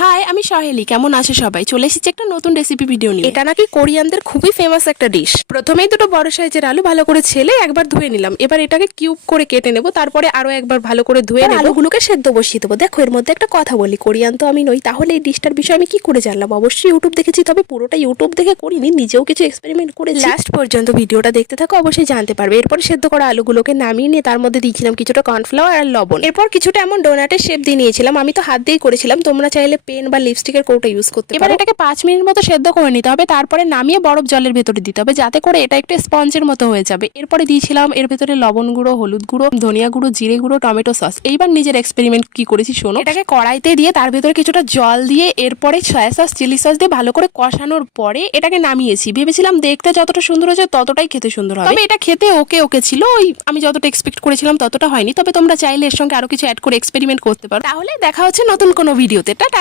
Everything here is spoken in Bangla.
হাই, আমি সহেলি। কেমন আছে সবাই? চলে এসেছি একটা নতুন রেসিপি ভিডিও নিয়ে। এটা নাকি কোরিয়ানদের খুবই ফেমাস একটা ডিশ। প্রথমেই দুটো বড় সাইজের আলু ভালো করে ছেলে একবার ধুয়ে নিলাম। এবার এটাকে কিউব করে কেটে নেব, তারপরে আরো একবার ভালো করে ধুয়ে নেব। আলুগুলোকে সেদ্ধ বসিয়ে দেবো। দেখো, এর মধ্যে একটা কথা বলি, কোরিয়ান তো আমি নই, তাহলে এই ডিশটার বিষয়ে আমি কি করে জানলাম? অবশ্যই ইউটিউব দেখেছি, তবে পুরোটা ইউটিউব দেখে করিনি, নিজেও কিছু এক্সপেরিমেন্ট করেছি। লাস্ট পর্যন্ত ভিডিওটা দেখতে থাকো, অবশ্যই জানতে পারবে। এরপরে সেদ্ধ করা আলুগুলোকে নামিয়ে নিয়ে তার মধ্যে দিয়েছিলাম কিছুটা কর্নফ্লাওয়ার আর লবণ। এরপর কিছুটা এমন ডোনাটের শেপ দিয়ে নিয়েছিলাম। আমি তো হাত দিয়েই করেছিলাম, তোমরা চাইলে পেন বা লিপস্টিকের কৌটা ইউজ করতে পারো। এবার এটাকে 5 মিনিট মতো সেদ্ধ করে নিতে হবে, তারপরে নামিয়ে বরফ জলের ভেতরে দিতে হবে, যাতে করে এটা একটা স্পঞ্জের মতো হয়ে যাবে। এরপরে দিয়েছিলাম এর ভেতরে লবণ গুঁড়ো, হলুদ গুঁড়ো, ধনিয়া গুঁড়ো, জিরে গুঁড়ো, টমেটো সস। এইবার নিজের এক্সপেরিমেন্ট কি করেছি শোনো। এটাকে কড়াইতে দিয়ে তার ভেতরে কিছুটা জল দিয়ে এরপরে সয়া সস, চিলি সস দিয়ে ভালো করে কষানোর পরে এটাকে নামিয়েছি। ভেবেছিলাম দেখতে যতটা সুন্দর হয়েছে ততটাই খেতে সুন্দর হবে, তবে এটা খেতে ওকে ওকে ছিল। ওই আমি যতটা এক্সপেক্ট করেছিলাম ততটা হয়নি, তবে তোমরা চাইলে এর সঙ্গে আরো কিছু অ্যাড করে এক্সপেরিমেন্ট করতে পারো। তাহলে দেখা হচ্ছে নতুন কোনো ভিডিওতে। টাটা।